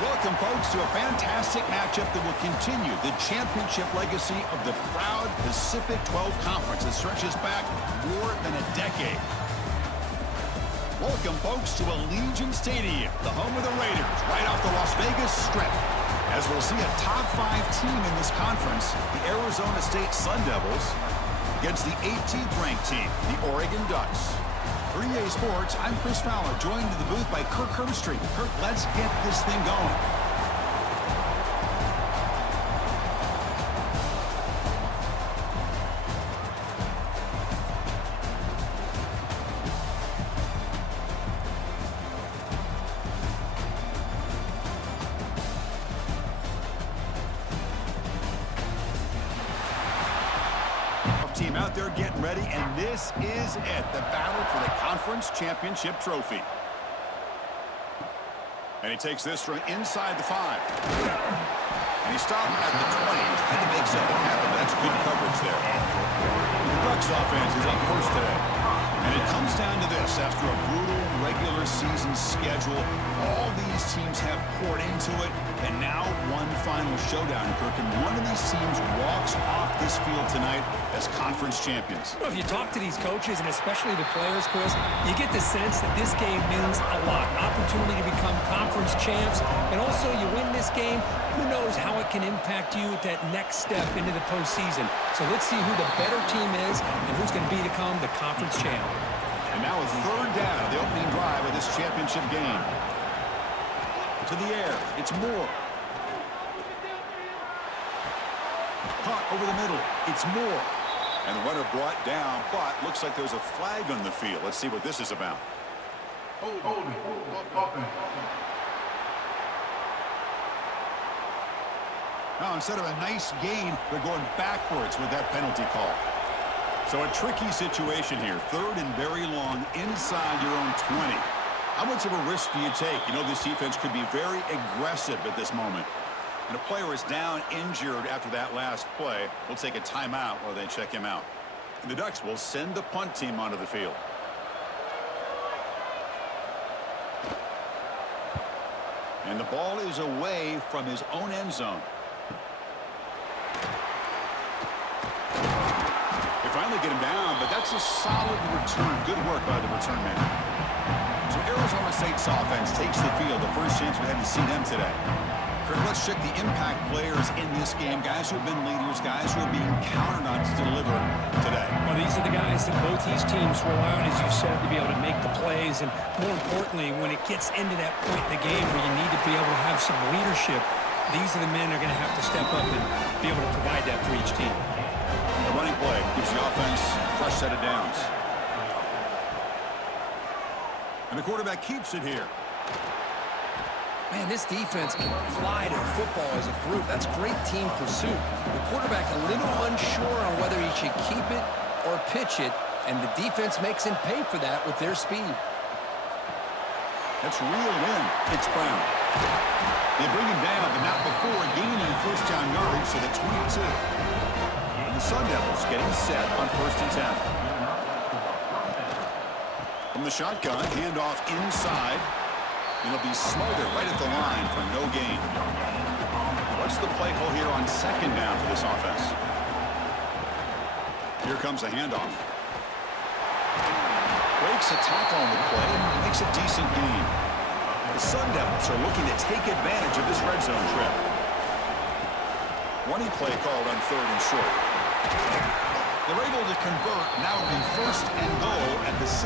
Welcome, folks, to a fantastic matchup that will continue the championship legacy of the proud Pacific 12 Conference that stretches back more than a decade. Welcome, folks, to Allegiant Stadium, the home of the Raiders, right off the Las Vegas Strip. As we'll see a top 5 team in this conference, the Arizona State Sun Devils, against the 18th ranked team, the Oregon Ducks. For EA Sports, I'm Chris Fowler, joined in the booth by Kirk Herbstreit. Kirk, let's get this thing going. Team out there getting ready, and this is it, the battle for the conference championship trophy. And he takes this from inside the 5. And he stopped at the 20, trying to make something happen. That's good coverage there. The Ducks offense is up first today. And it comes down to this. After a brutal regular season schedule, all these teams have poured into it, and now one final showdown, Kirk. And one of these teams walks off this field tonight as conference champions. Well, if you talk to these coaches, and especially the players, Chris, you get the sense that this game means a lot. An opportunity to become conference champs, and also you win this game, who knows how it can impact you at that next step into the postseason. So let's see who the better team is and who's going to become the conference champ. And now a third down of the opening drive of this championship game. To the air, it's Moore. Caught over the middle, it's Moore. And the runner brought down, but looks like there's a flag on the field. Let's see what this is about. Now, instead of a nice gain, they're going backwards with that penalty call. So a tricky situation here. Third and very long inside your own 20. How much of a risk do you take? You know, this defense could be very aggressive at this moment. And a player is down injured after that last play. We'll take a timeout while they check him out. And the Ducks will send the punt team onto the field. And the ball is away from his own end zone. They finally get him down, but that's a solid return. Good work by the return man. So Arizona State's offense takes the field. The first chance we had to see them today. Let's check the impact players in this game. Guys who have been leaders, guys who are being counted on to deliver today. Well, these are the guys that both these teams rely on, as you said, to be able to make the plays. And more importantly, when it gets into that point in the game where you need to be able to have some leadership, these are the men that are going to have to step up and be able to provide that for each team. The running play gives the offense a fresh set of downs. And the quarterback keeps it here. Man, this defense can fly to football as a group. That's great team pursuit. The quarterback a little unsure on whether he should keep it or pitch it, and the defense makes him pay for that with their speed. That's reeled in. It's Brown. They bring him down, but not before gaining first down yardage to the 22. And the Sun Devils getting set on 1st and 10. From the shotgun, handoff inside. It'll be smothered right at the line for no gain. What's the play call here on 2nd down for this offense? Here comes a handoff. Breaks a tackle on the play and makes a decent gain. The Sun Devils are looking to take advantage of this red zone trip. Running play called on 3rd and short. They're able to convert. Now it'll be 1st and goal at the 6.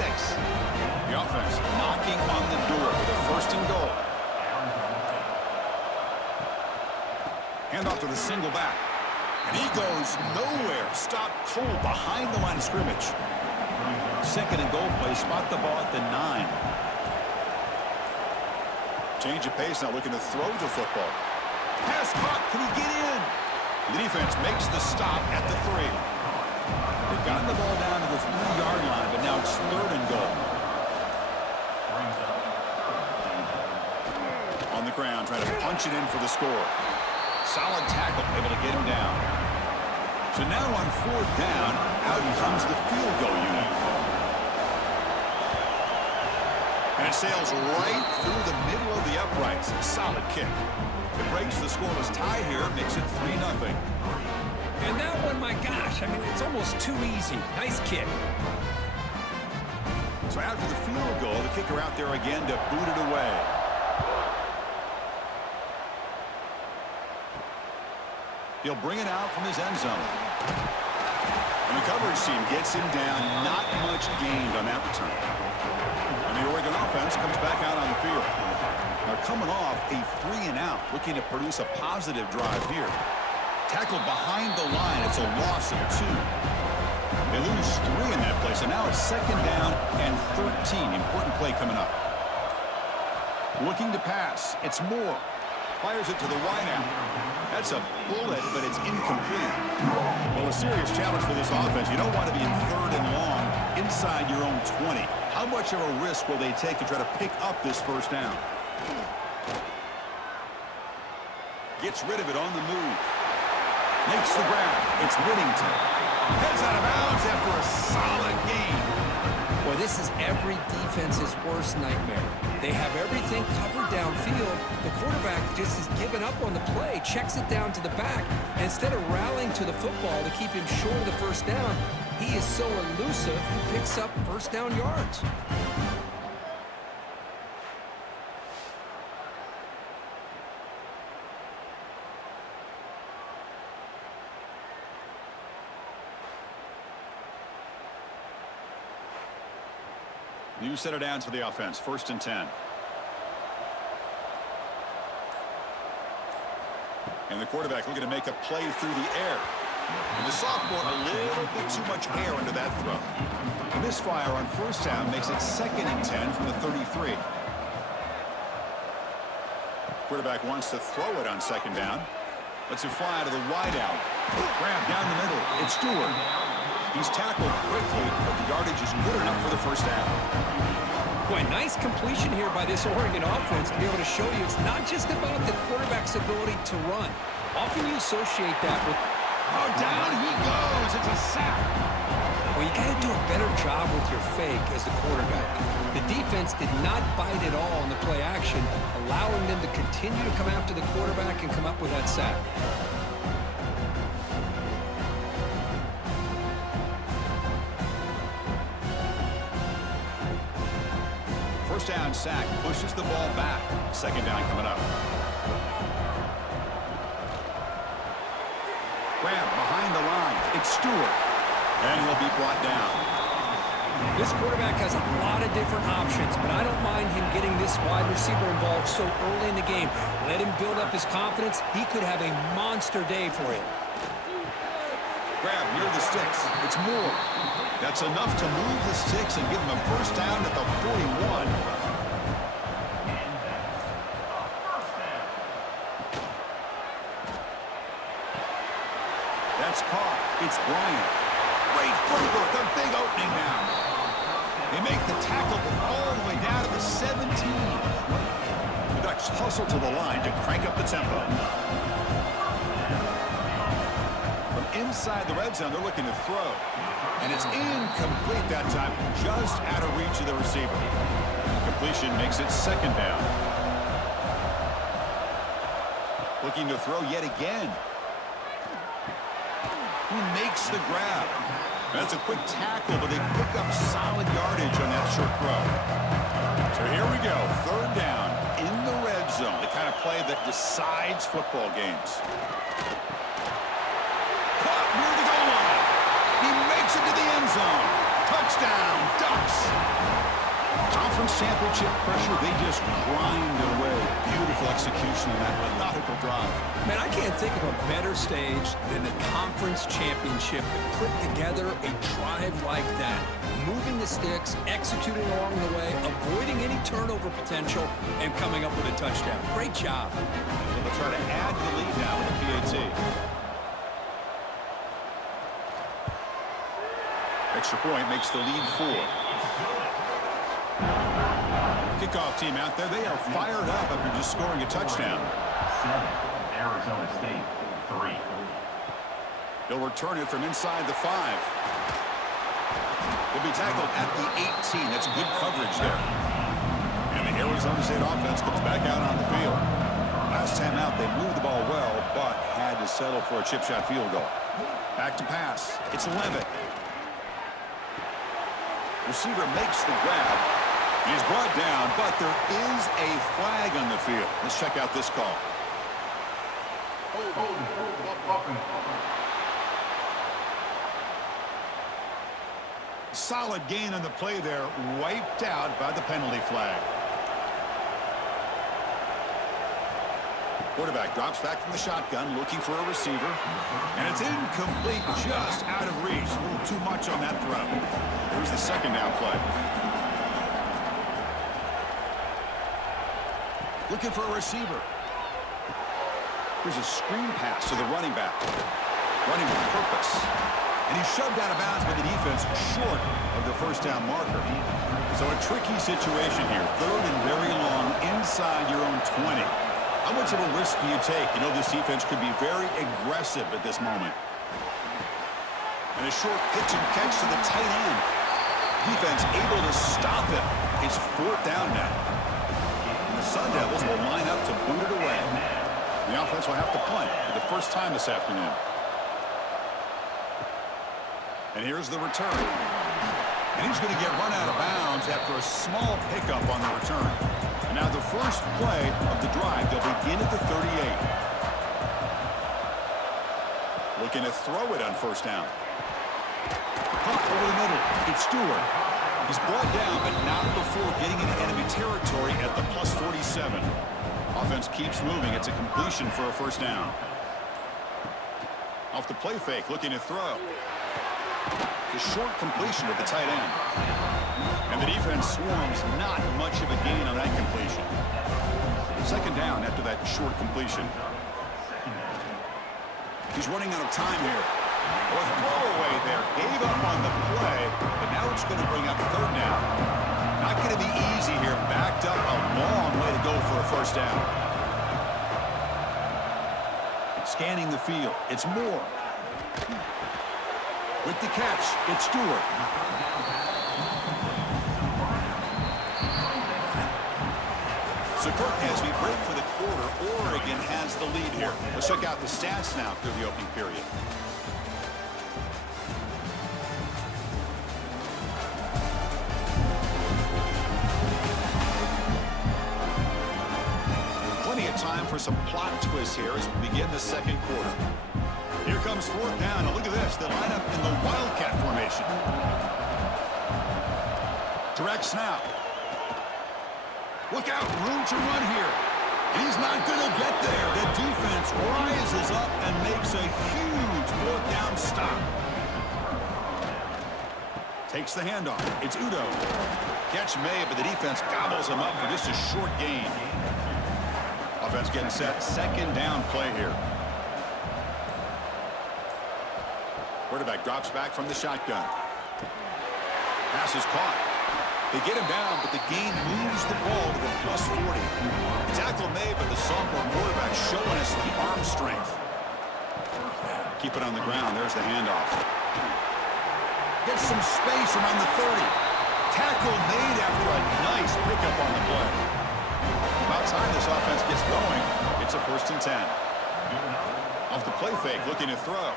The offense knocking on the door with a 1st and goal. Hand off to the single back. And he goes nowhere. Stop cold behind the line of scrimmage. 2nd and goal play. Spot the ball at the 9. Change of pace now, looking to throw the football. Pass caught. Can he get in? The defense makes the stop at the 3. They've gotten the ball down to the 3-yard line, but now it's 3rd and goal. On the ground, trying to punch it in for the score. Solid tackle, able to get him down. So now on 4th down, out comes the field goal unit. And it sails right through the middle of the uprights. Solid kick. It breaks the scoreless tie here, makes it 3-0. And that one, my gosh, I mean, it's almost too easy. Nice kick. So after the field goal, the kicker out there again to boot it away. He'll bring it out from his end zone. And the coverage team gets him down. Not much gained on that return. And the Oregon offense comes back out on the field. Now coming off a 3-and-out, looking to produce a positive drive here. Tackled behind the line. It's a loss of 2. They lose 3 in that play, so now it's 2nd down and 13. Important play coming up. Looking to pass. It's Moore. Fires it to the wideout. That's a bullet, but it's incomplete. Well, a serious challenge for this offense. You don't want to be in 3rd and long inside your own 20. How much of a risk will they take to try to pick up this 1st down? Gets rid of it on the move. Makes the grab. It's Whittington. Heads out of bounds after a solid gain. Boy, this is every defense's worst nightmare. They have everything covered downfield. The quarterback just has given up on the play, checks it down to the back, and instead of rallying to the football to keep him short of the 1st down, he is so elusive, he picks up 1st down yards. New set of downs for the offense. 1st and 10. And the quarterback looking to make a play through the air. And the sophomore a little bit too much air into that throw. A misfire on 1st down makes it 2nd and 10 from the 33. Quarterback wants to throw it on 2nd down. Lets it fly out of the wideout. Grab down the middle. It's Stewart. He's tackled quickly, but the yardage is good enough for the 1st down. Boy, nice completion here by this Oregon offense to be able to show you it's not just about the quarterback's ability to run. Often you associate that with, oh, down he goes. It's a sack. well, you got to do a better job with your fake as the quarterback. The defense did not bite at all on the play action, allowing them to continue to come after the quarterback and come up with that sack. First down sack, pushes the ball back. 2nd down coming up. Grab behind the line. It's Stewart. And he'll be brought down. This quarterback has a lot of different options, but I don't mind him getting this wide receiver involved so early in the game. Let him build up his confidence. He could have a monster day for him. Grab near the sticks. It's Moore. That's enough to move the sticks and give him a 1st down at the 41. That's caught. It's Bryant. Great footwork. A big opening now. They make the tackle all the way down to the 17. The Ducks hustle to the line to crank up the tempo. From inside the red zone, they're looking to throw. And it's incomplete that time, just out of reach of the receiver. Completion makes it 2nd down. Looking to throw yet again. Who makes the grab? That's a quick tackle, but they pick up solid yardage on that short throw. So here we go, 3rd down in the red zone, the kind of play that decides football games. Caught near the goal line. He makes it to the end zone. Touchdown, Ducks. Conference championship pressure, they just grind it away. Beautiful execution on that methodical drive. Man, I can't think of a better stage than the conference championship to put together a drive like that. Moving the sticks, executing along the way, avoiding any turnover potential, and coming up with a touchdown. Great job. So they'll try to add the lead now with the PAT. Extra point makes the lead 4. Kickoff team out there, they are fired up after just scoring a touchdown. 7, Arizona State, 3. He'll return it from inside the 5. He'll be tackled at the 18. That's good coverage there. Arizona State offense comes back out on the field. Last time out, they moved the ball well, but had to settle for a chip shot field goal. Back to pass. It's Levitt. Receiver makes the grab. He's brought down, but there is a flag on the field. Let's check out this call. Solid gain on the play there, wiped out by the penalty flag. Quarterback drops back from the shotgun, looking for a receiver. And it's incomplete, just out of reach. A little too much on that throw. Here's the second down play. Looking for a receiver. Here's a screen pass to the running back. Running with purpose. And he's shoved out of bounds by the defense short of the first down marker. So a tricky situation here. Third and very long inside your own 20. How much of a risk do you take? You know this defense could be very aggressive at this moment. And a short pitch and catch to the tight end. Defense able to stop him. It's fourth down now. And the Sun Devils will line up to boot it away. The offense will have to punt for the first time this afternoon. And here's the return. And he's going to get run out of bounds after a small pickup on the return. And now the first play of the drive, they'll begin at the 38. Looking to throw it on first down. Pump over the middle. It's Stewart. He's brought down, but not before getting into enemy territory at the plus 47. Offense keeps moving. It's a completion for a first down. Off the play fake, looking to throw. The short completion to the tight end. And the defense swarms, not much of a gain on that completion. Second down after that short completion. He's running out of time here. A throwaway there. Gave up on the play, but now it's going to bring up third down. Not going to be easy here. Backed up a long way to go for a first down. Scanning the field. It's Moore. With the catch, it's Stewart. So, Kirk, as we break for the quarter, Oregon has the lead here. Let's check out the stats now through the opening period. Plenty of time for some plot twists here as we begin the second quarter. Here comes fourth down. And look at this. They line up in the Wildcat formation. Direct snap. Look out. Room to run here. He's not going to get there. The defense rises up and makes a huge fourth down stop. Takes the handoff. It's Udo. Catch made, but the defense gobbles him up for just a short gain. Offense getting set. Second down play here. Quarterback drops back from the shotgun. Pass is caught. They get him down, but the gain moves the ball to the plus 40. The tackle made, but the sophomore quarterback showing us the arm strength. Keep it on the ground. There's the handoff. Gets some space around the 30. Tackle made after a nice pickup on the play. About time this offense gets going. It's a 1st and 10. Off the play fake, looking to throw.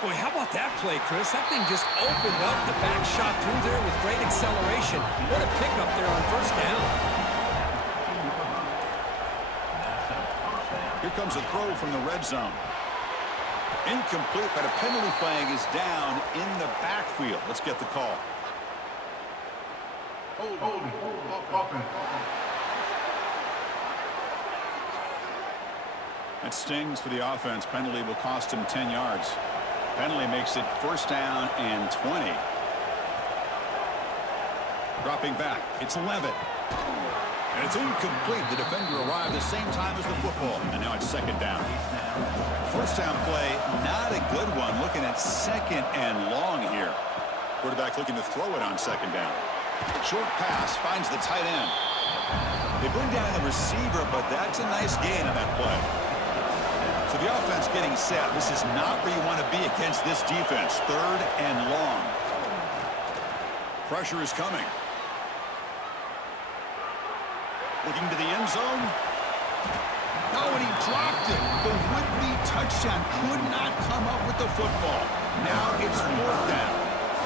Boy, how about that play, Chris? That thing just opened up. The back shot through there with great acceleration. What a pickup there on first down. Here comes a throw from the red zone. Incomplete, but a penalty flag is down in the backfield. Let's get the call. That stings for the offense. Penalty will cost him 10 yards. Penalty makes it 1st down and 20. Dropping back, it's Levitt. And it's incomplete. The defender arrived the same time as the football. And now it's 2nd down. First down play, not a good one. Looking at 2nd and long here. Quarterback looking to throw it on 2nd down. Short pass finds the tight end. They bring down the receiver, but that's a nice gain on that play. So the offense getting set. This is not where you want to be against this defense. 3rd and long. Pressure is coming. Looking to the end zone. No, and he dropped it. The would-be touchdown could not come up with the football. Now it's 4th down.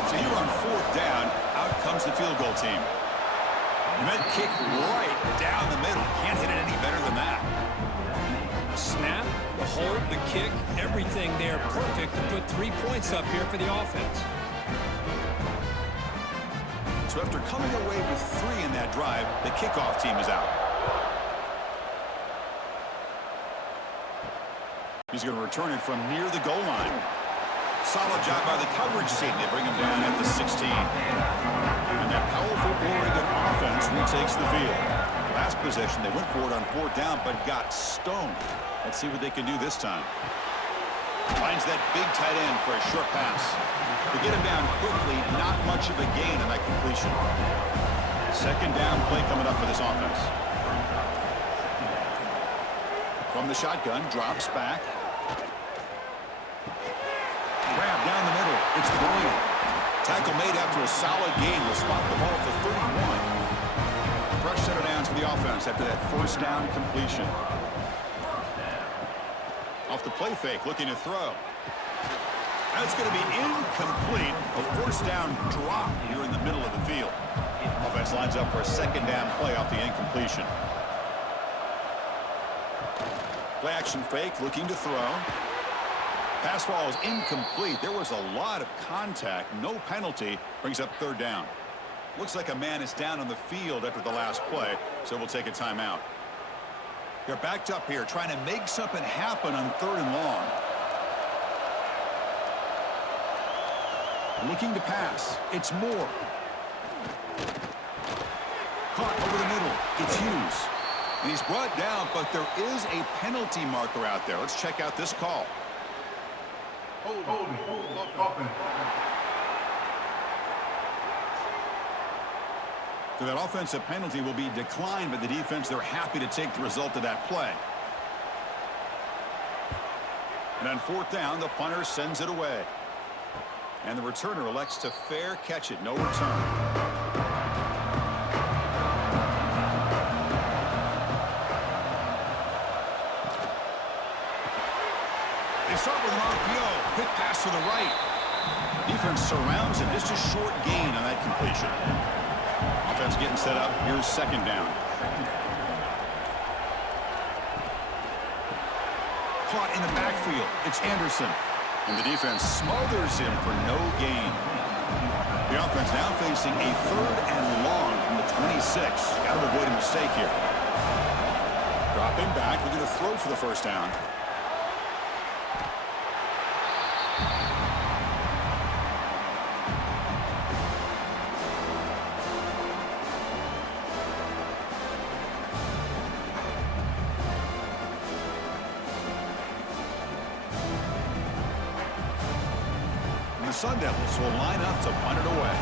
So here on 4th down, out comes the field goal team. And that kick right down the middle. Can't hit it any better than that. The snap, the hold, the kick, everything there perfect to put 3 points up here for the offense. So after coming away with 3 in that drive, the kickoff team is out. He's going to return it from near the goal line. Solid job by the coverage team. They bring him down at the 16. And that powerful Oregon offense retakes the field. Last possession, they went for it on 4th down, but got stoned. Let's see what they can do this time. Finds that big tight end for a short pass. To get him down quickly, not much of a gain on that completion. 2nd down play coming up for this offense. From the shotgun, drops back. Grab down the middle. It's brilliant. Tackle made after a solid gain. Will spot the ball for 31. Fresh set of downs for the offense after that 1st down completion. Off the play fake, looking to throw. That's going to be incomplete. A 1st down drop here in the middle of the field. Offense lines up for a 2nd down play off the incompletion. Play action fake, looking to throw. Pass ball is incomplete. There was a lot of contact. No penalty. Brings up 3rd down. Looks like a man is down on the field after the last play, so we'll take a timeout. They're backed up here, trying to make something happen on 3rd and long. Looking to pass. It's Moore. Caught over the middle. It's Hughes. And he's brought down, but there is a penalty marker out there. Let's check out this call. So that offensive penalty will be declined by the defense. They're happy to take the result of that play. And on 4th down, the punter sends it away. And the returner elects to fair catch it. No return. They start with an RPO. Quick pass to the right. Defense surrounds him. Just a short gain on that completion. Offense getting set up. Here's 2nd down. Caught in the backfield. It's Anderson. And the defense smothers him for no gain. The offense now facing a 3rd and long from the 26. Got to avoid a mistake here. Dropping back. We're going to throw for the 1st down. Sun Devils will line up to punt it away.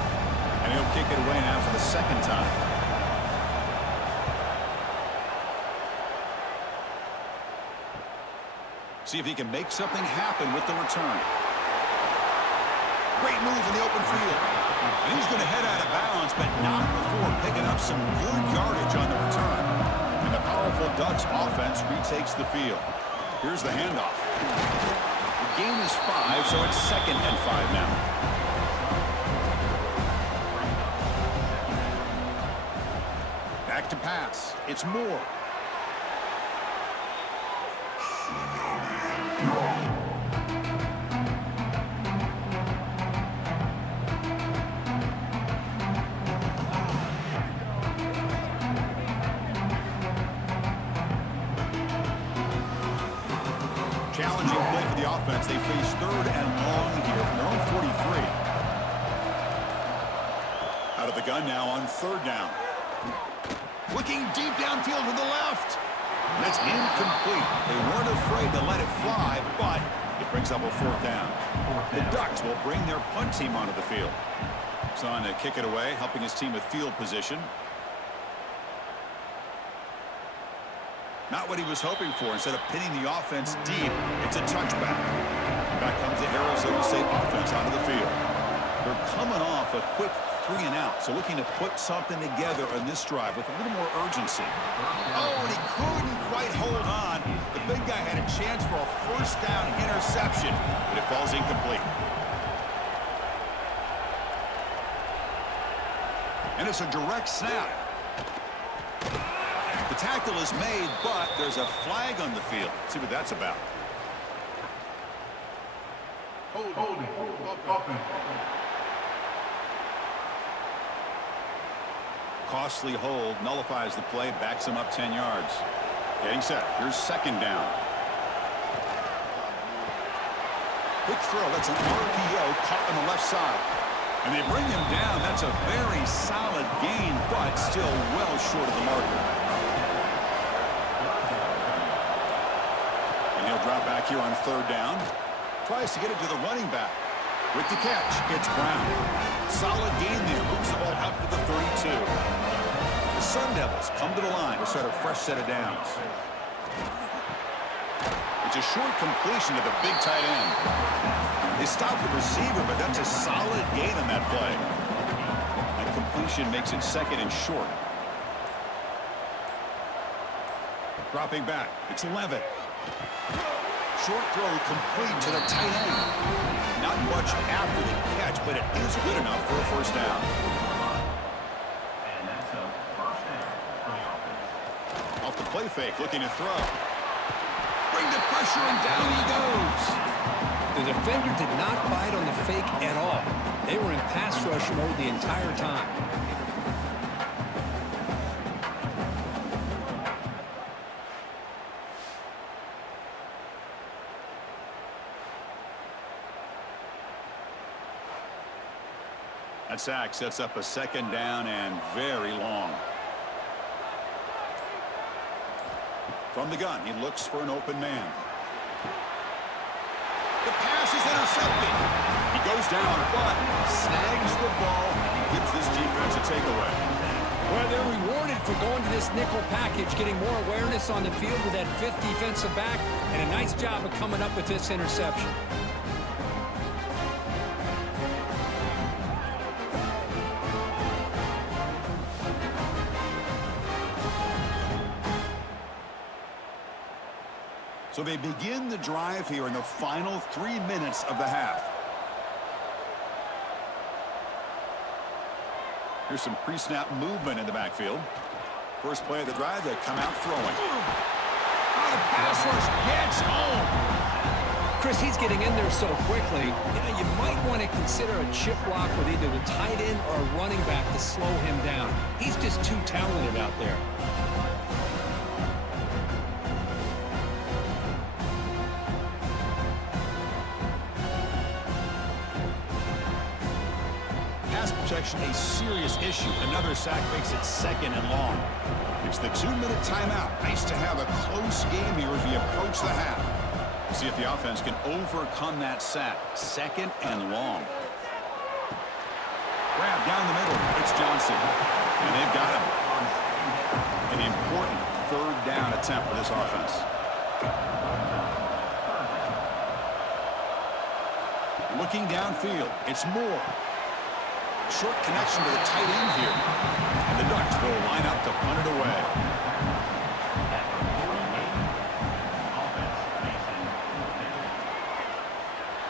And he'll kick it away now for the 2nd time. See if he can make something happen with the return. Great move in the open field. And he's going to head out of bounds, but not before picking up some good yardage on the return. And the powerful Ducks offense retakes the field. Here's the handoff. Gain is 5, so it's 2nd and 5 now. Back to pass. It's Moore. Challenging play for the offense. They face 3rd and long here from their own 43. Out of the gun now on 3rd down. Looking deep downfield to the left. And it's incomplete. They weren't afraid to let it fly, but it brings up a 4th down. The Ducks will bring their punt team onto the field. It's on to kick it away, helping his team with field position. Not what he was hoping for. Instead of pinning the offense deep, it's a touchback. Back comes the Arizona State offense onto the field. They're coming off a quick 3 and out, so looking to put something together on this drive with a little more urgency. Oh, and he couldn't quite hold on. The big guy had a chance for a first down interception, but it falls incomplete. And it's a direct snap. The tackle is made, but there's a flag on the field. Let's see what that's about. Holding. Offense. Costly hold, nullifies the play, backs him up 10 yards. Getting set. Here's second down. Quick throw. That's an RPO caught on the left side. And they bring him down. That's a very solid gain, but still well short of the marker. And he'll drop back here on third down. Tries to get it to the running back. With the catch, it's Brown. Solid gain there. Moves the ball out to the 32. The Sun Devils come to the line to start a fresh set of downs. It's a short completion to the big tight end. They stop the receiver, but that's a solid gain on that play. That completion makes it second and short. Dropping back. It's 11. Short throw complete to the tight end. Not much after the catch, but it is good enough for a first down. And that's a first down for the offense. Off the play fake, looking to throw. Bring the pressure, and down he goes. The defender did not bite on the fake at all. They were in pass rush mode the entire time. That sack sets up a second down and very long. From the gun, he looks for an open man. The pass is intercepted. He goes down, but snags the ball and gives this defense a takeaway. Well, they're rewarded for going to this nickel package, getting more awareness on the field with that fifth defensive back, and a nice job of coming up with this interception. So they begin the drive here in the final 3 minutes of the half. Here's some pre-snap movement in the backfield. First play of the drive, they come out throwing. Oh, the pass rush gets home. Chris, he's getting in there so quickly. You might want to consider a chip block with either the tight end or a running back to slow him down. He's just too talented out there. Protection a serious issue. Another sack makes it second and long. It's the 2-minute timeout. Nice to have a close game here as we approach the half. We'll see if the offense can overcome that sack. Second and long. Grab down the middle. It's Johnson. And they've got him. An important third down attempt for this offense. Looking downfield. It's Moore. Short connection to the tight end here. And the Ducks will line up to punt it away.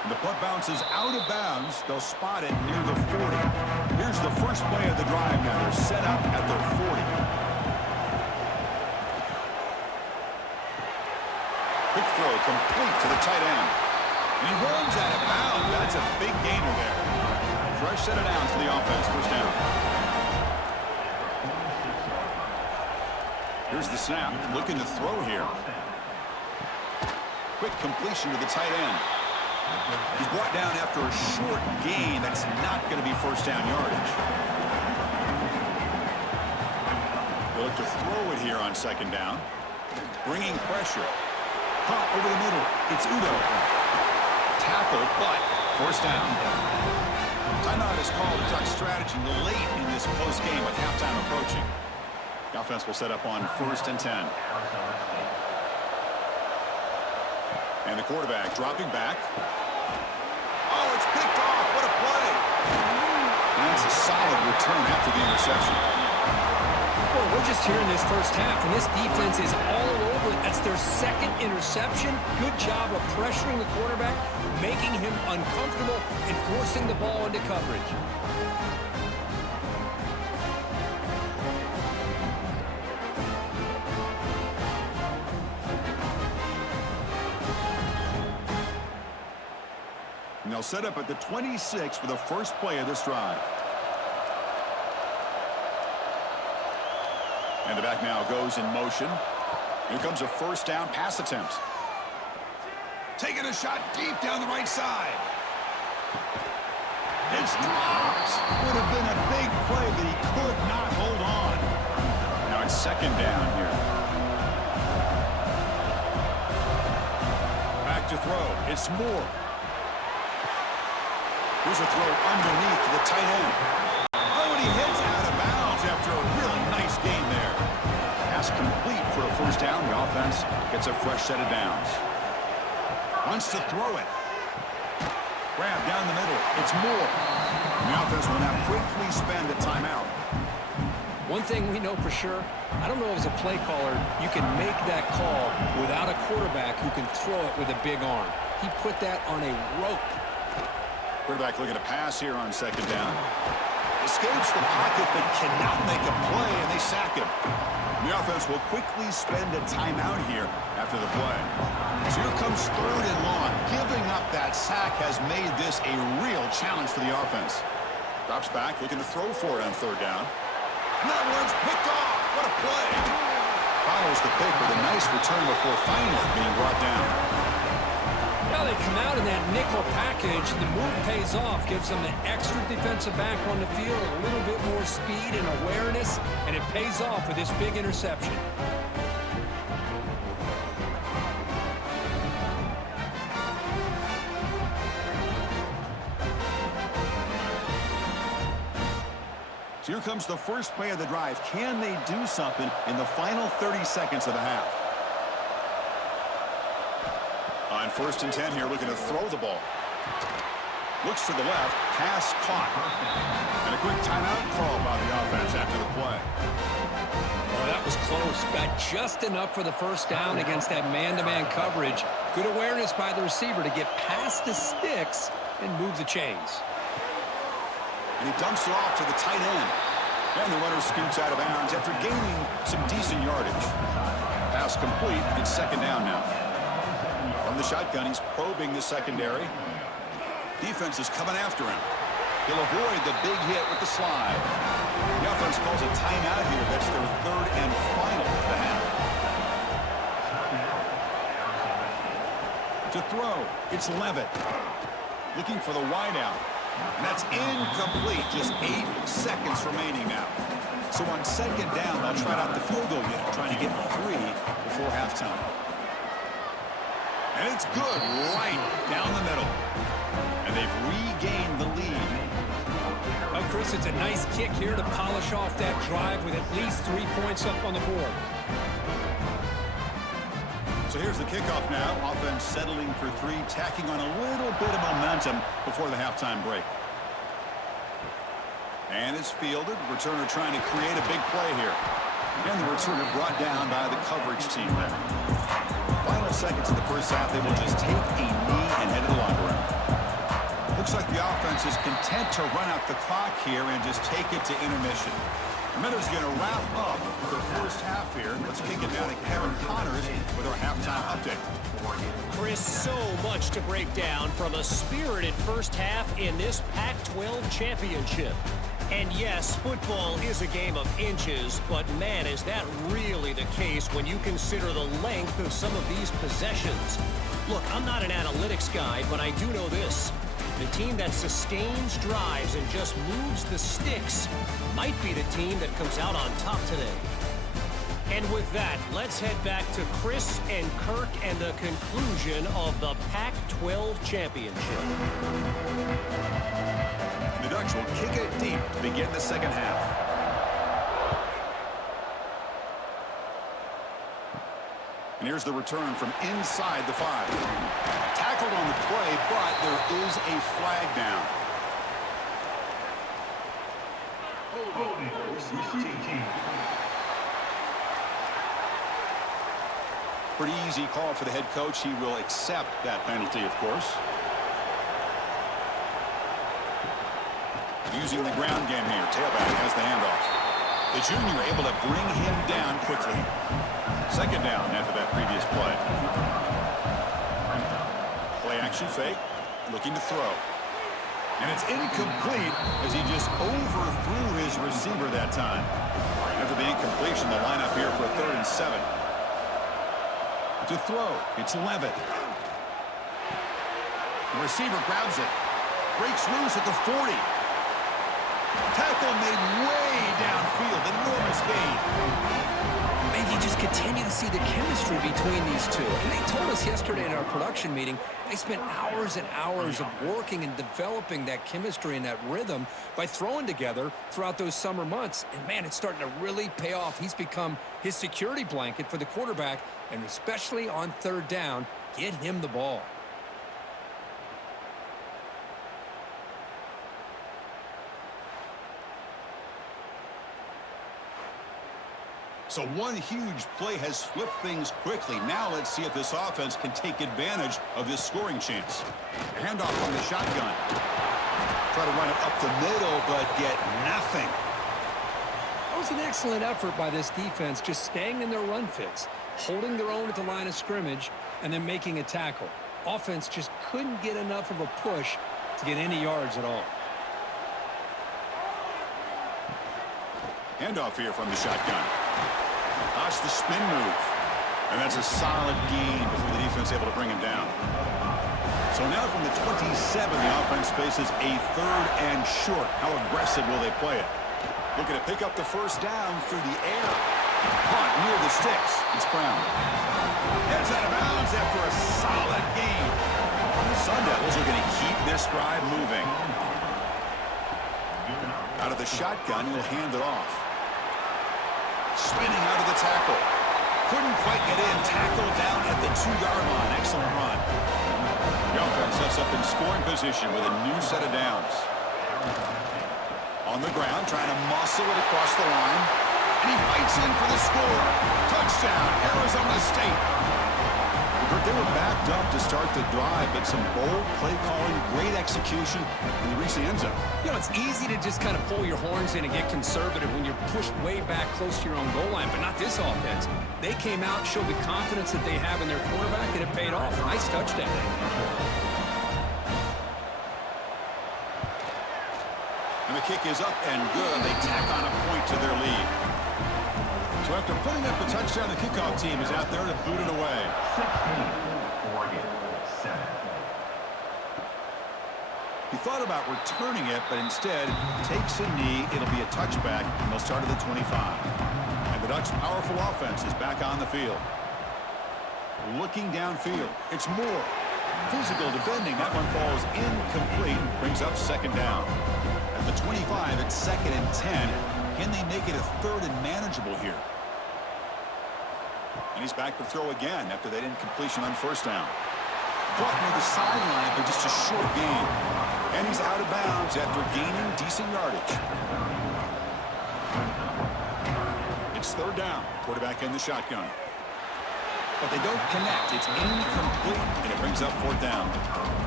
And the punt bounces out of bounds. They'll spot it near the 40. Here's the first play of the drive now. They're set up at their 40. Quick throw complete to the tight end. And he runs out of bounds. That's a big gainer there. Fresh set of downs for the offense. First down. Here's the snap. Looking to throw here. Quick completion to the tight end. He's brought down after a short gain. That's not going to be first down yardage. They look to throw it here on second down. Bringing pressure. Punt over the middle. It's Udo. Tackle, but first down. Timeout is called to Duck strategy late in this close game with halftime approaching. The offense will set up on 1st and 10. And the quarterback dropping back. Oh, it's picked off. What a play. And That's a solid return after the interception. Well, we're just here in this first half, and this defense is all over it. That's their second interception. Good job of pressuring the quarterback, making him uncomfortable, and forcing the ball into coverage. And they'll set up at the 26 for the first play of this drive. And the back now goes in motion. Here comes a first down pass attempt. Taking a shot deep down the right side. It's dropped. Would have been a big play, but he could not hold on. Now it's second down here. Back to throw. It's Moore. Here's a throw underneath to the tight end. Oh, and he hits out of bounds after a really nice game there. Pass complete for a first down. The offense gets a fresh set of downs. Wants to throw it. Grab down the middle. It's Moore. The offense will now quickly spend a timeout. One thing we know for sure, I don't know as a play caller, you can make that call without a quarterback who can throw it with a big arm. He put that on a rope. Quarterback looking to pass here on second down. Escapes the pocket but cannot make a play, and they sack him. The offense will quickly spend a timeout here after the play. So here comes third and long. Giving up that sack has made this a real challenge for the offense. Drops back, looking to throw for it on third down. And that one's picked off. What a play. Follows the pick with a nice return before finally being brought down. Well, they come out in that nickel package. The move pays off, gives them an extra defensive back on the field, a little bit more speed and awareness, and it pays off with this big interception. So here comes the first play of the drive. Can they do something in the final 30 seconds of the half? On first and 10 here, looking to throw the ball. Looks to the left, pass caught. And a quick timeout call by the offense after the play. Oh, that was close. Got just enough for the first down against that man-to-man coverage. Good awareness by the receiver to get past the sticks and move the chains. And he dumps it off to the tight end. And the runner scoots out of bounds after gaining some decent yardage. Pass complete. It's second down now. From the shotgun, he's probing the secondary. Defense is coming after him. He'll avoid the big hit with the slide. The offense calls a timeout here. That's their third and final of the half. To throw, it's Levitt. Looking for the wideout. And that's incomplete. Just 8 seconds remaining now. So on second down, they'll try out the field goal unit, trying to get 3 before halftime. And it's good right down the middle. And they've regained the lead. Well, Chris, it's a nice kick here to polish off that drive with at least 3 points up on the board. So here's the kickoff now. Offense settling for 3, tacking on a little bit of momentum before the halftime break. And it's fielded. Returner trying to create a big play here. And the returner brought down by the coverage team there. Final seconds of the first half, they will just take a knee and head to the locker room. Looks like the offense is content to run out the clock here and just take it to intermission. The Miners going to wrap up the first half here. Let's kick it down to Kevin Connors with our halftime update. Chris, so much to break down from a spirited first half in this Pac-12 championship. And yes, football is a game of inches, but man, is that really the case when you consider the length of some of these possessions. Look, I'm not an analytics guy, but I do know this. The team that sustains drives and just moves the sticks might be the team that comes out on top today. And with that, let's head back to Chris and Kirk and the conclusion of the Pac-12 championship. The Ducks will kick it deep to begin the second half. And here's the return from inside the 5. Tackled on the play, but there is a flag down. Holding receiving team. Pretty easy call for the head coach. He will accept that penalty, of course. Using the ground game here. Tailback has the handoff. The junior able to bring him down quickly. Second down after that previous play. Play action fake. Looking to throw. And it's incomplete as he just overthrew his receiver that time. After the incompletion, the lineup here for a 3rd and 7. To throw, it's Levitt. The receiver grabs it. Breaks loose at the 40. Tackle made way downfield. Enormous gain. Man, you just continue to see the chemistry between these two. And they told us yesterday in our production meeting, they spent hours and hours of working and developing that chemistry and that rhythm by throwing together throughout those summer months. And, man, it's starting to really pay off. He's become his security blanket for the quarterback, and especially on 3rd down, get him the ball. So one huge play has flipped things quickly. Now let's see if this offense can take advantage of this scoring chance. Handoff on the shotgun. Try to run it up the middle, but get nothing. That was an excellent effort by this defense, just staying in their run fits, holding their own at the line of scrimmage, and then making a tackle. Offense just couldn't get enough of a push to get any yards at all. Handoff here from the shotgun. Watch the spin move. And that's a solid gain before the defense able to bring him down. So now from the 27, the offense faces a 3rd and short. How aggressive will they play it? Looking to pick up the 1st down through the air. Punt near the sticks. It's Brown. Heads out of bounds after a solid gain. The Sun Devils are going to keep this drive moving. Out of the shotgun, he'll hand it off. Spinning out of the tackle. Couldn't quite get in. Tackle down at the 2-yard line. Excellent run. The offense sets up in scoring position with a new set of downs. On the ground, trying to muscle it across the line. And he fights in for the score. Touchdown, Arizona State. They were backed up to start the drive, but some bold play calling, great execution, and they reach the end zone. You know, it's easy to just kind of pull your horns in and get conservative when you're pushed way back close to your own goal line, but not this offense. They came out, showed the confidence that they have in their quarterback, and it paid off. Nice touchdown. And the kick is up and good. They tack on a point to their lead. So after putting up the touchdown, the kickoff team is out there to boot it away. 16, Oregon, 7. He thought about returning it, but instead takes a knee. It'll be a touchback, and they'll start at the 25. And the Ducks' powerful offense is back on the field. Looking downfield, it's Moore. Physical defending. That one falls incomplete. Brings up 2nd down. At the 25, it's 2nd and 10. Can they make it a 3rd and manageable here? And he's back to throw again after that incompletion on 1st down. Caught near the sideline, but just a short gain. And he's out of bounds after gaining decent yardage. It's 3rd down. Quarterback in the shotgun. But they don't connect. It's incomplete, and it brings up 4th down.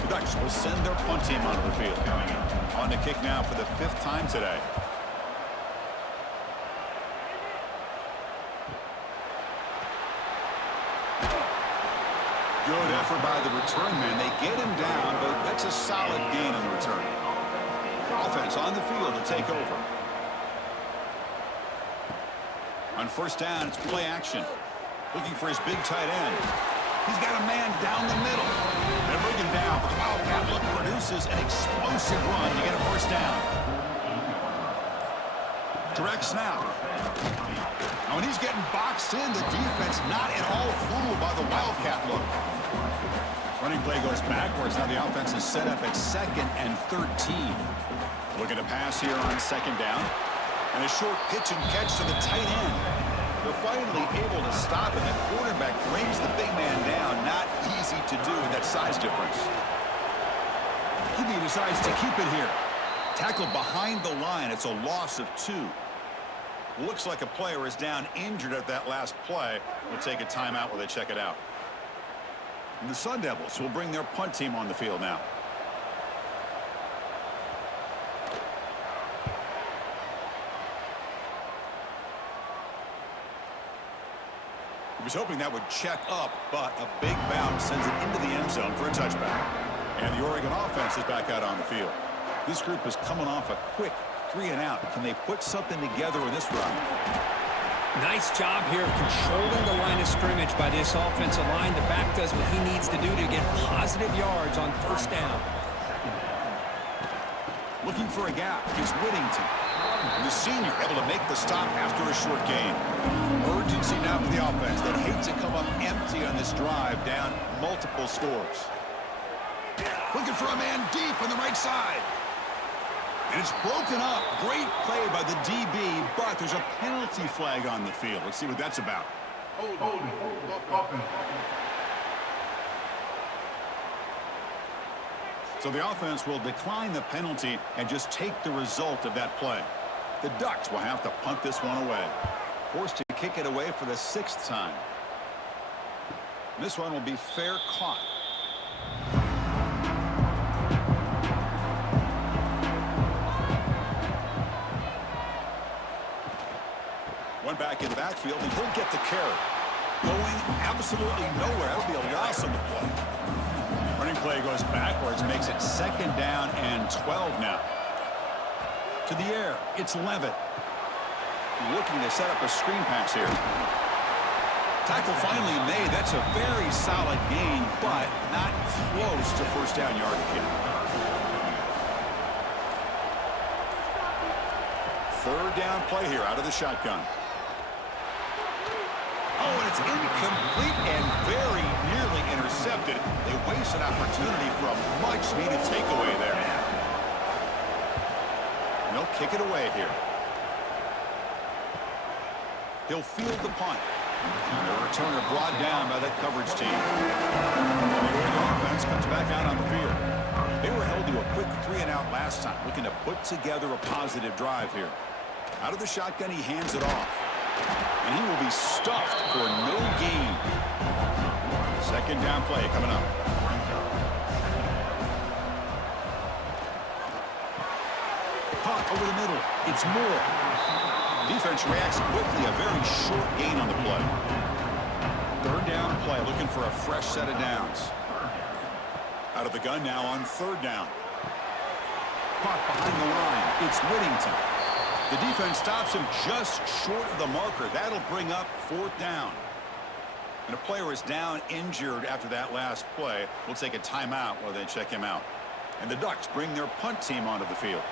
The Ducks will send their punt team onto the field. On the kick now for the 5th time today. Good effort by the return man. They get him down, but that's a solid gain on the return. Offense on the field to take over. On 1st down, it's play action. Looking for his big tight end. He's got a man down the middle. They bring him down, but the Wildcat look produces an explosive run to get a 1st down. Direct snap. Now when he's getting boxed in, the defense not at all fooled by the Wildcat look. Running play goes backwards. Now the offense is set up at 2nd and 13. Looking to pass here on 2nd down. And a short pitch and catch to the tight end. They're finally able to stop it. The quarterback brings the big man down. Not easy to do with that size difference. He decides to keep it here. Tackled behind the line. It's a loss of 2. Looks like a player is down injured at that last play. We'll take a timeout while they check it out. And the Sun Devils will bring their punt team on the field now. He was hoping that would check up, but a big bounce sends it into the end zone for a touchback. And the Oregon offense is back out on the field. This group is coming off a quick 3-and-out. Can they put something together in this drive? Nice job here of controlling the line of scrimmage by this offensive line. The back does what he needs to do to get positive yards on first down. Looking for a gap is Whittington. And the senior able to make the stop after a short gain. Urgency now for the offense that hates to come up empty on this drive, down multiple scores. Looking for a man deep on the right side. And it's broken up. Great play by the DB, but there's a penalty flag on the field. Let's see what that's about. So the offense will decline the penalty and just take the result of that play. The Ducks will have to punt this one away. Forced to kick it away for the 6th time. This one will be fair caught. One back in the backfield, and he'll get the carry. Going absolutely nowhere. That'll be a loss on the play. Running play goes backwards, makes it 2nd down and 12 now. To the air, it's Levitt. Looking to set up a screen pass here. Tackle finally made. That's a very solid gain, but not close to first down yardage yet. 3rd down play here out of the shotgun. Oh, and it's incomplete and very nearly intercepted. They waste an opportunity for a much-needed takeaway there. And they'll kick it away here. He'll field the punt. And the returner brought down by that coverage team. And the Oregon offense comes back out on the field. They were held to a quick 3-and-out last time, looking to put together a positive drive here. Out of the shotgun, he hands it off. And he will be stuffed for no gain. 2nd down play coming up. Caught over the middle. It's Moore. Defense reacts quickly. A very short gain on the play. 3rd down play, looking for a fresh set of downs. Out of the gun now on 3rd down. Caught behind the line. It's Whittington. The defense stops him just short of the marker. That'll bring up 4th down. And a player is down injured after that last play. We'll take a timeout while they check him out. And the Ducks bring their punt team onto the field.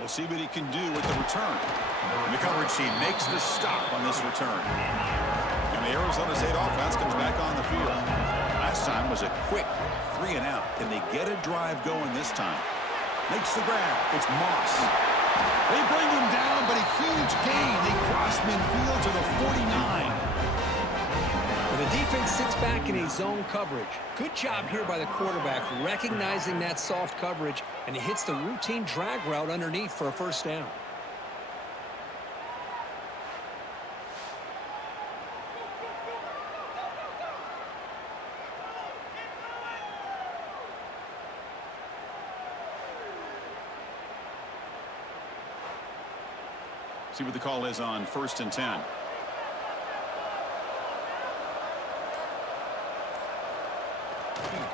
We'll see what he can do with the return. And the coverage team makes the stop on this return. And the Arizona State offense comes back on the field. Last time was a quick 3-and-out. Can they get a drive going this time? Makes the grab. It's Moss. They bring him down, but a huge gain. They cross midfield to the 49. Well, the defense sits back in a zone coverage. Good job here by the quarterback, recognizing that soft coverage, and he hits the routine drag route underneath for a 1st down. See what the call is on 1st and 10.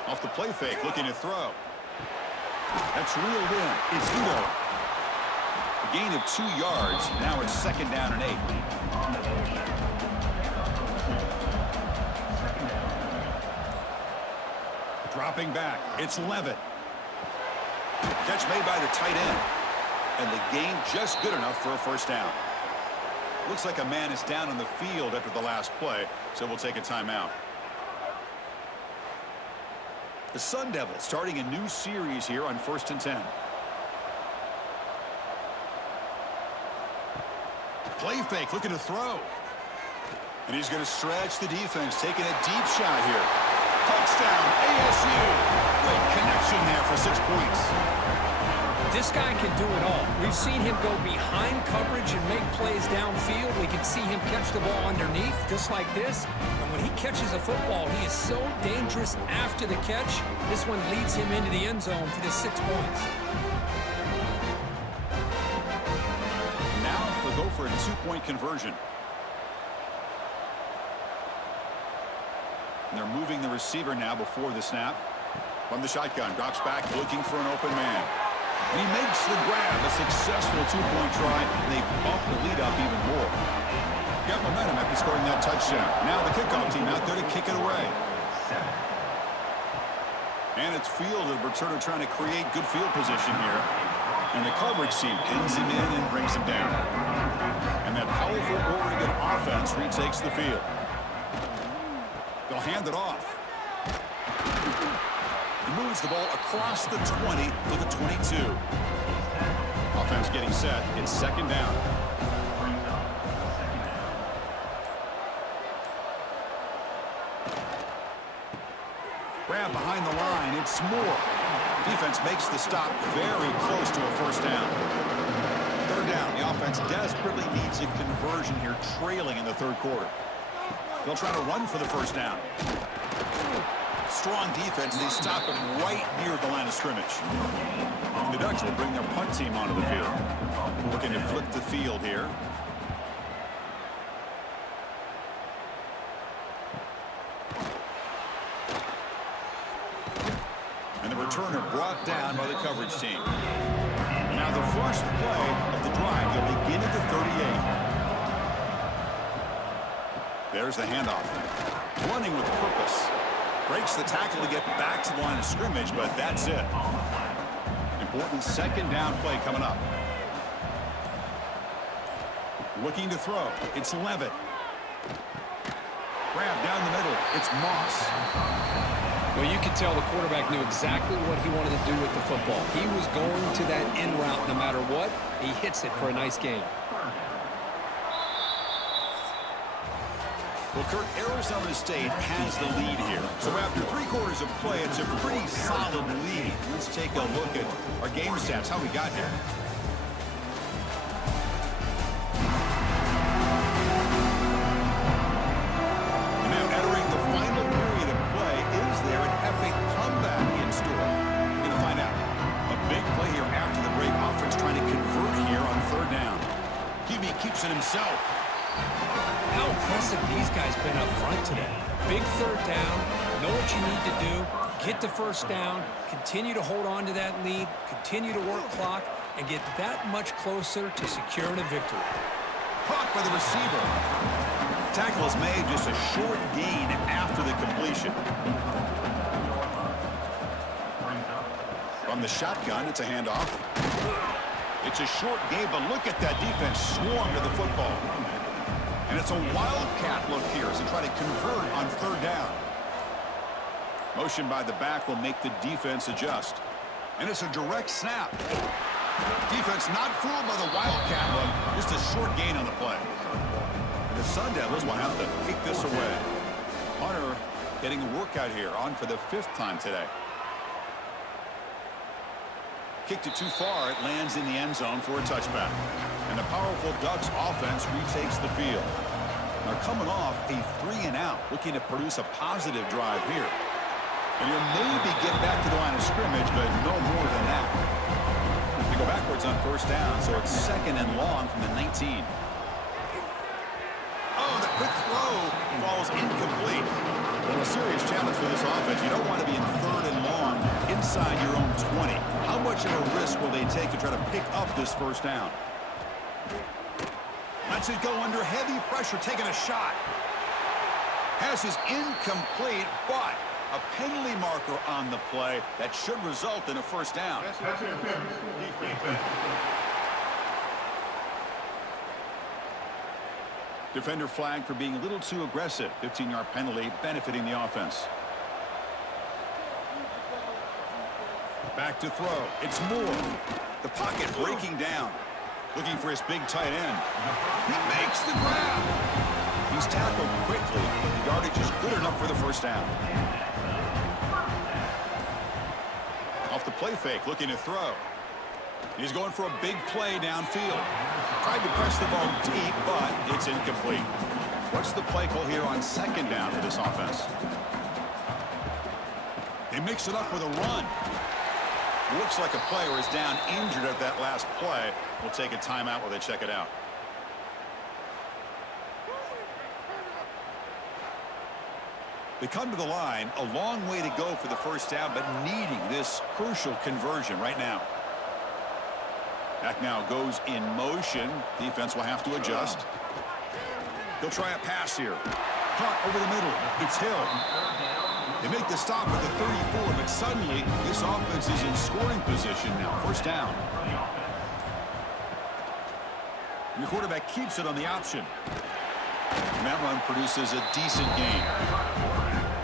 Off the play fake, looking to throw. That's reeled in. It's Udo. A gain of 2 yards. Now it's 2nd down and 8. Dropping back. It's Levitt. Catch made by the tight end. And the gain just good enough for a 1st down. Looks like a man is down on the field after the last play, so we'll take a timeout. The Sun Devils starting a new series here on 1st and 10. Play fake, looking to throw. And he's going to stretch the defense, taking a deep shot here. Touchdown, ASU. Great connection there for 6 points. This guy can do it all. We've seen him go behind coverage and make plays downfield. We can see him catch the ball underneath, just like this. And when he catches a football, he is so dangerous after the catch. This one leads him into the end zone for the 6 points. Now they'll go for a 2-point conversion. And they're moving the receiver now before the snap. From the shotgun, drops back, looking for an open man. And he makes the grab, a successful 2-point try, and they bump the lead up even more. Got momentum after scoring that touchdown. Now the kickoff team out there to kick it away. And it's fielded. Returner trying to create good field position here. And the coverage team pins him in and brings him down. And that powerful Oregon offense retakes the field. They'll hand it off. He moves the ball across the 20 to the 22. Offense getting set. It's second down. Grab behind the line. It's Moore. Defense makes the stop very close to a first down. Third down. The offense desperately needs a conversion here, trailing in the third quarter. They'll try to run for the first down. Strong defense. They stop him right near the line of scrimmage. And the Ducks will bring their punt team onto the field. Looking to flip the field here. And the returner brought down by the coverage team. Now the first play of the drive. They'll begin at the 38. There's the handoff. Running with purpose. Breaks the tackle to get back to the line of scrimmage, but that's it. Important second down play coming up. Looking to throw. It's Levitt. Grab down the middle. It's Moss. Well, you can tell the quarterback knew exactly what he wanted to do with the football. He was going to that in route no matter what. He hits it for a nice gain. Well, Kirk, Arizona State has the lead here. So after 3 quarters of play, it's a pretty solid lead. Let's take a look at our game stats, how we got here. And now entering the final period of play, is there an epic comeback in store? We're going to find out. A big play here after the break. Offense trying to convert here on third down. QB keeps it himself. How impressive these guys been up front today. Big third down, know what you need to do, get the first down, continue to hold on to that lead, continue to work clock, and get that much closer to securing a victory. Caught by the receiver. Tackle is made, just a short gain after the completion. From the shotgun, it's a handoff. It's a short gain, but look at that defense swarm to the football. And it's a wildcat look here as they try to convert on third down. Motion by the back will make the defense adjust. And it's a direct snap. Defense not fooled by the wildcat look. Just a short gain on the play. And the Sun Devils will have to kick this away. Hunter getting a workout here, on for the 5th time today. Kicked it too far. It lands in the end zone for a touchback. And the powerful Ducks offense retakes the field. They're coming off a 3-and-out, looking to produce a positive drive here. And he'll maybe get back to the line of scrimmage, but no more than that. They go backwards on first down, so it's 2nd and long from the 19. Oh, the quick throw falls incomplete. Well, a serious challenge for this offense. You don't want to be in 3rd and long inside your own 20. How much of a risk will they take to try to pick up this first down? Lets it go under heavy pressure, taking a shot. Pass is incomplete, but a penalty marker on the play that should result in a first down. Defender flagged for being a little too aggressive. 15-yard penalty benefiting the offense. Back to throw. It's Moore. The pocket breaking down. Looking for his big tight end. He makes the grab. He's tackled quickly, but the yardage is good enough for the first down. Off the play fake, looking to throw. He's going for a big play downfield. Tried to press the ball deep, but it's incomplete. What's the play call here on second down for this offense? They mix it up with a run. It looks like a player is down injured at that last play. We'll take a timeout while they check it out. They come to the line, a long way to go for the first down, but needing this crucial conversion right now. Back now goes in motion. Defense will have to adjust. They'll try a pass here. Caught over the middle. It's Hill. They make the stop at the 34, but suddenly this offense is in scoring position now. First down. And the quarterback keeps it on the option. And that run produces a decent gain.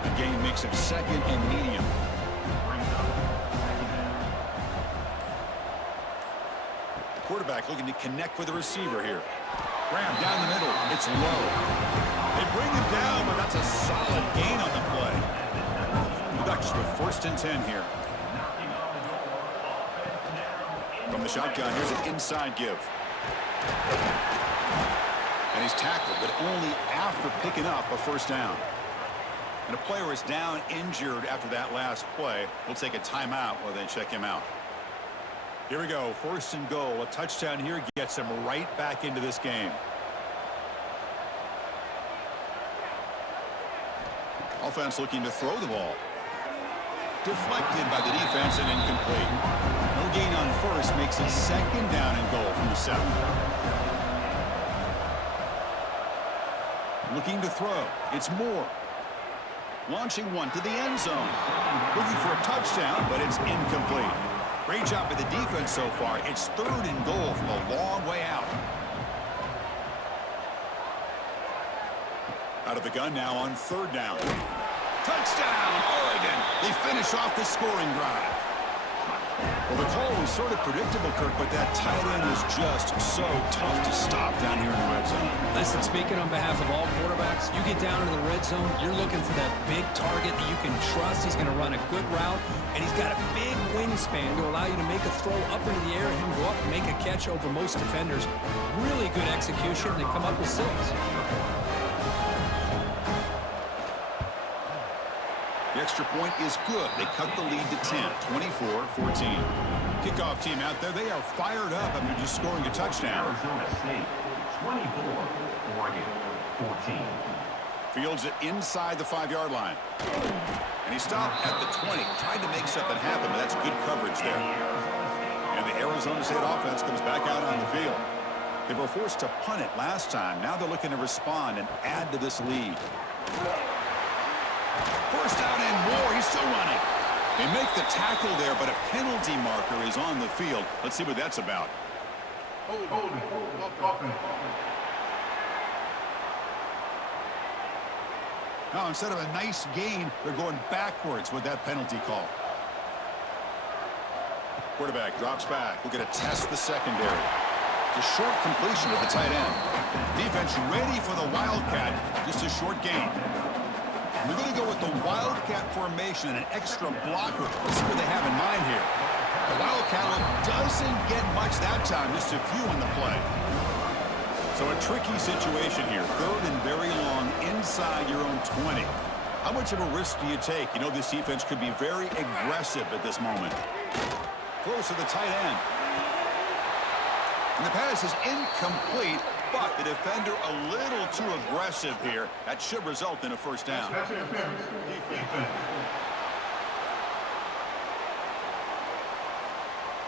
The gain makes it second and medium. Quarterback looking to connect with the receiver here. Grab down the middle. It's low. They bring it down, but that's a solid gain on the play. The Ducks with first and 10 here. From the shotgun, here's an inside give. And he's tackled, but only after picking up a first down. And a player is down injured after that last play. We'll take a timeout while they check him out. Here we go, first and goal. A touchdown here gets him right back into this game. Offense looking to throw the ball. Deflected by the defense and incomplete. No gain on first makes it second down and goal from the 7. Looking to throw. It's Moore. Launching one to the end zone. Looking for a touchdown, but it's incomplete. Great job by the defense so far. It's third and goal from a long way out. Out of the gun now on third down. Touchdown, Oregon. They finish off the scoring drive. Well, the call was sort of predictable, Kirk, but that tight end is just so tough to stop down here in the red zone. Listen, speaking on behalf of all quarterbacks, you get down into the red zone, you're looking for that big target that you can trust. He's going to run a good route, and he's got a big wingspan to allow you to make a throw up into the air and him go up and make a catch over most defenders. Really good execution. They come up with 6. The extra point is good. They cut the lead to 10, 24-14. Kickoff team out there, they are fired up after just scoring a touchdown. Arizona State, 24, Oregon, 14. Fields it inside the 5-yard line. And he stopped at the 20, tried to make something happen, but that's good coverage there. And the Arizona State offense comes back out on the field. They were forced to punt it last time. Now they're looking to respond and add to this lead. First down and more. He's still running. They make the tackle there, but a penalty marker is on the field. Let's see what that's about. Now, instead of a nice gain, they're going backwards with that penalty call. Quarterback drops back. We're going to test the secondary. It's a short completion of the tight end. Defense ready for the Wildcat. Just a short gain. We're going to go with the Wildcat formation and an extra blocker. Let's see what they have in mind here. The Wildcat doesn't get much that time, just a few in the play. So a tricky situation here. Third and very long inside your own 20. How much of a risk do you take? You know this defense could be very aggressive at this moment. Close to the tight end. And the pass is incomplete. But the defender a little too aggressive here. That should result in a first down.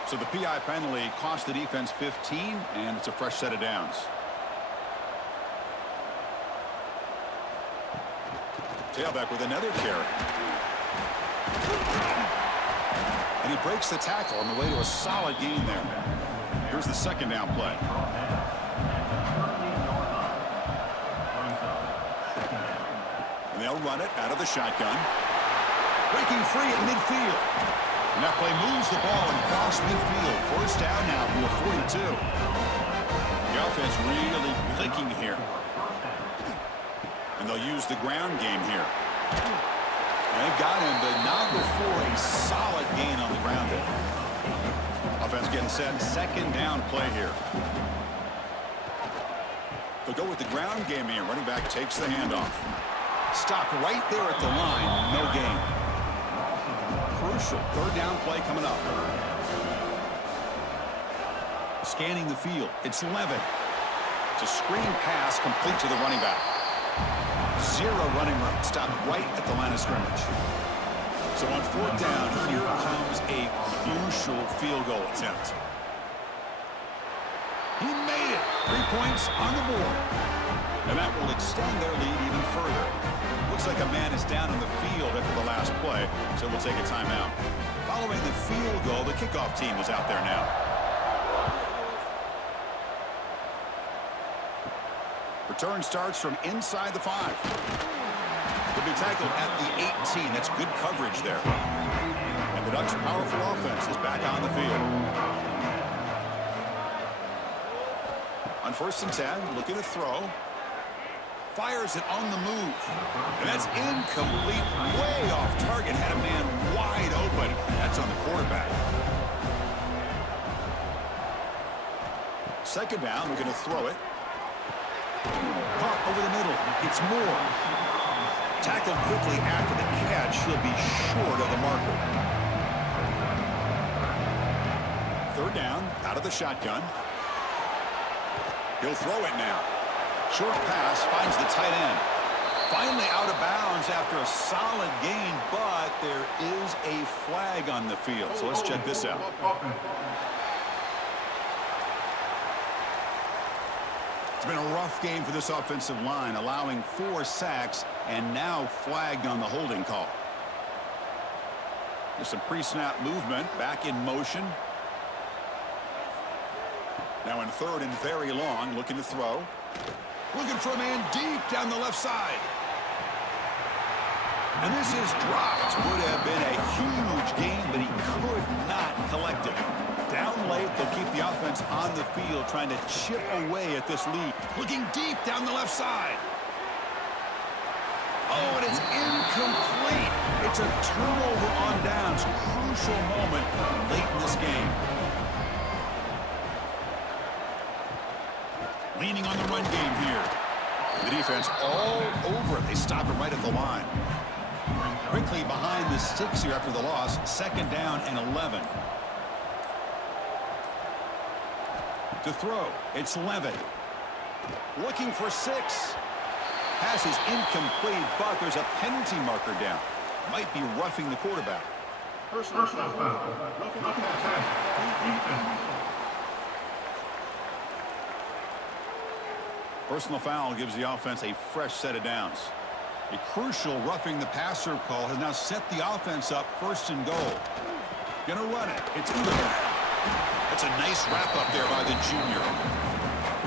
So the PI penalty cost the defense 15, and it's a fresh set of downs. Tailback with another carry. And he breaks the tackle on the way to a solid gain there. Here's the second down play. They'll run it out of the shotgun. Breaking free at midfield. And that play moves the ball across midfield. First down now from the 42. offense really clicking here. And they'll use the ground game here. They've got him, but not before a solid gain on the ground there. Offense getting set. Second down play here. They'll go with the ground game here. Running back takes the handoff. Stop right there at the line. No gain. Crucial third down play coming up. Scanning the field. It's Levin. It's a screen pass complete to the running back. Zero running room. Stop right at the line of scrimmage. So on fourth down, here comes a crucial field goal attempt. He made it. 3 points on the board. And that will extend their lead even further. Looks like a man is down in the field after the last play, so we'll take a timeout. Following the field goal, the kickoff team is out there now. Return starts from inside the 5. He'll be tackled at the 18. That's good coverage there. And the Ducks' powerful offense is back on the field. On 1st and 10, looking to throw. Fires it on the move. And that's incomplete. Way off target. Had a man wide open. That's on the quarterback. Second down, we're going to throw it. Caught over the middle. It's Moore. Tackled quickly after the catch. He'll be short of the marker. Third down, out of the shotgun. He'll throw it now. Short pass, finds the tight end. Finally out of bounds after a solid gain, but there is a flag on the field. So let's check this out. It's been a rough game for this offensive line, allowing 4 sacks and now flagged on the holding call. There's some pre-snap movement, back in motion. Now in third and very long, looking to throw. Looking for a man deep down the left side. And this is dropped. Would have been a huge gain, but he could not collect it. Down late, they'll keep the offense on the field, trying to chip away at this lead. Looking deep down the left side. Oh, and it's incomplete. It's a turnover on downs. Crucial moment late in this game. Leaning on the run game here. The defense all over it. They stop it right at the line. Quickly behind the sticks here after the loss. Second down and 11. To throw, it's Levin. Looking for 6. Pass is incomplete, but there's a penalty marker down. Might be roughing the quarterback. Personal foul. Roughing the pass. Personal foul gives the offense a fresh set of downs. A crucial roughing the passer call has now set the offense up 1st and goal. Gonna run it. It's Udoka. That's a nice wrap up there by the junior.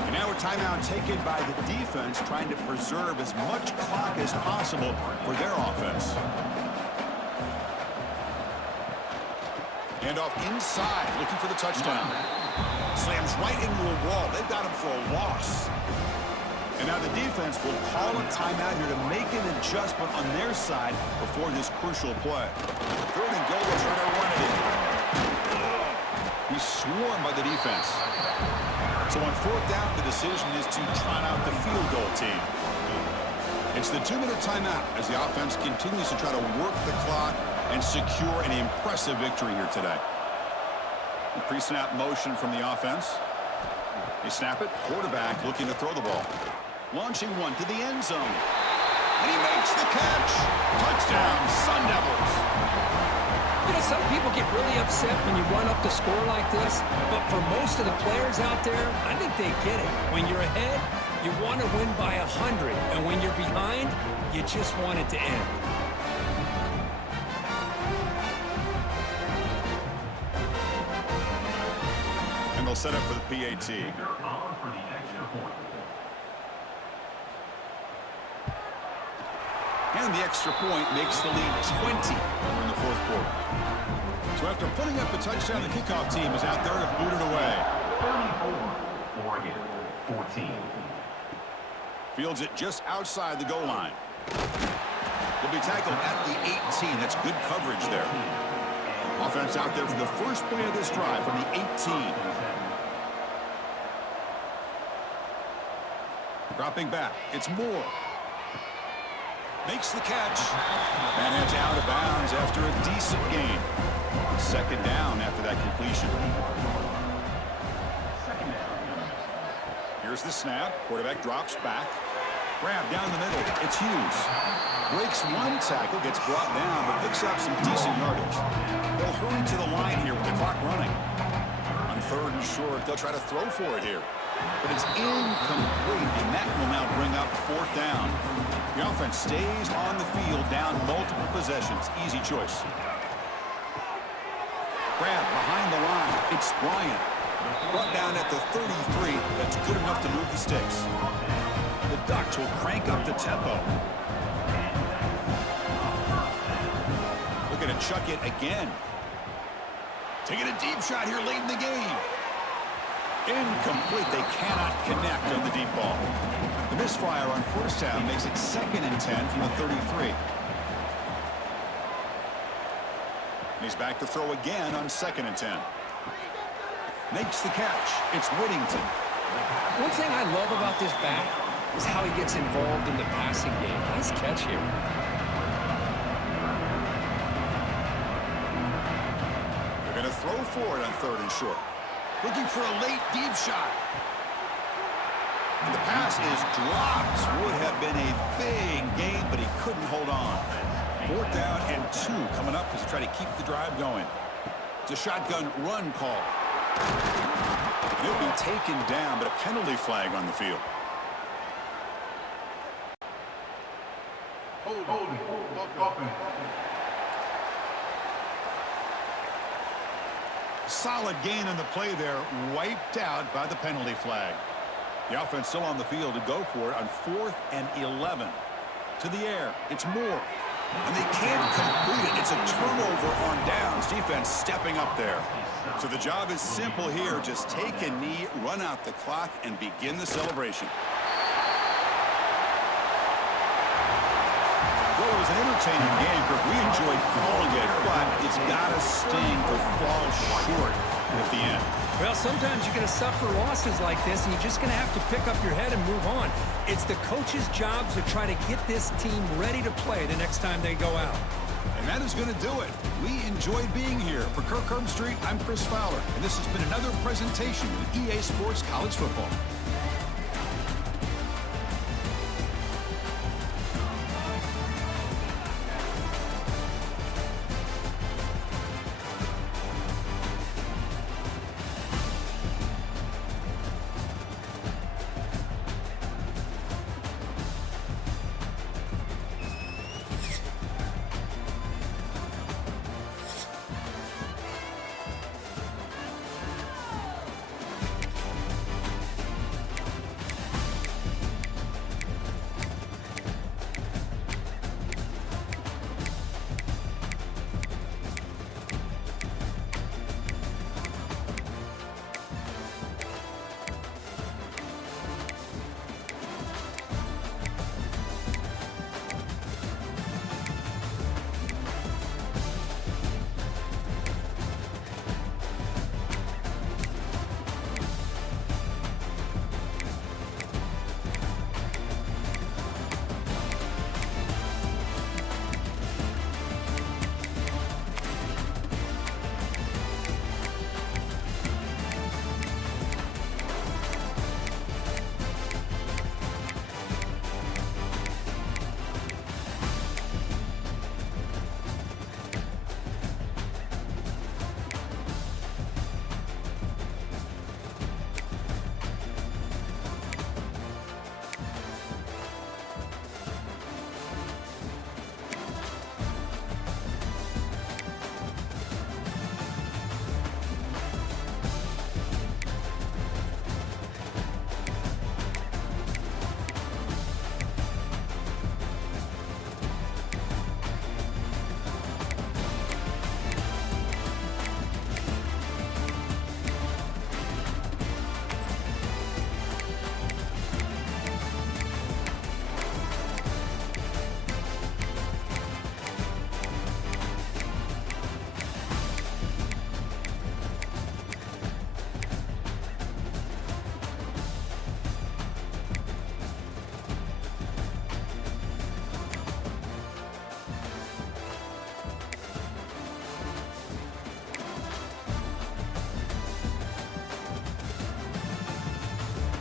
And now a timeout taken by the defense, trying to preserve as much clock as possible for their offense. Handoff inside, looking for the touchdown. Slams right into a wall. They've got him for a loss. And now the defense will call a timeout here to make an adjustment on their side before this crucial play. 3rd and goal, they'll try to run it in. He's swarmed by the defense. So on 4th down, the decision is to trot out the field goal team. It's the 2-minute timeout as the offense continues to try to work the clock and secure an impressive victory here today. The pre-snap motion from the offense. They snap it. Quarterback looking to throw the ball. Launching one to the end zone. And he makes the catch. Touchdown, Sun Devils. You know, some people get really upset when you run up the score like this, but for most of the players out there, I think they get it. When you're ahead, you want to win by 100, and when you're behind, you just want it to end. And they'll set up for the PAT. And the extra point makes the lead 20 in the 4th quarter. So after putting up the touchdown, the kickoff team is out there to boot it away. 34, Oregon. 14. Fields it just outside the goal line. He'll be tackled at the 18. That's good coverage there. Offense out there for the first play of this drive from the 18. Dropping back. It's Moore. Makes the catch. And it's out of bounds after a decent gain. Second down after that completion. Here's the snap. Quarterback drops back. Grab down the middle. It's Hughes. Breaks one tackle, gets brought down, but picks up some decent yardage. They'll hurry to the line here with the clock running. On 3rd and short, they'll try to throw for it here. But it's incomplete, and that will now bring up 4th down. The offense stays on the field, down multiple possessions. Easy choice. Grab behind the line. It's Bryant. Brought down at the 33. That's good enough to move the sticks. The Ducks will crank up the tempo. Looking to chuck it again. Taking a deep shot here late in the game. Incomplete. They cannot connect on the deep ball. The misfire on 1st down makes it 2nd and 10 from the 33. He's back to throw again on 2nd and 10. Makes the catch. It's Whittington. One thing I love about this back is how he gets involved in the passing game. Nice catch here. They're going to throw for it on 3rd and short. Looking for a late deep shot. And the pass is dropped. Would have been a big gain, but he couldn't hold on. 4th down and 2 coming up as they try to keep the drive going. It's a shotgun run call. And he'll be taken down, but a penalty flag on the field. Holding. Offense. Solid gain on the play there, wiped out by the penalty flag. The offense still on the field to go for it on 4th and 11. To the air, it's Moore. And they can't complete it. It's a turnover on downs. Defense stepping up there. So the job is simple here. Just take a knee, run out the clock, and begin the celebration. Well, it was an entertaining game, Kirk. We enjoyed calling it, but it's got to sting to fall short at the end. Well, sometimes you're going to suffer losses like this, and you're just going to have to pick up your head and move on. It's the coach's job to try to get this team ready to play the next time they go out. And that is going to do it. We enjoyed being here. For Kirk Herbstreit, I'm Chris Fowler, and this has been another presentation of EA Sports College Football.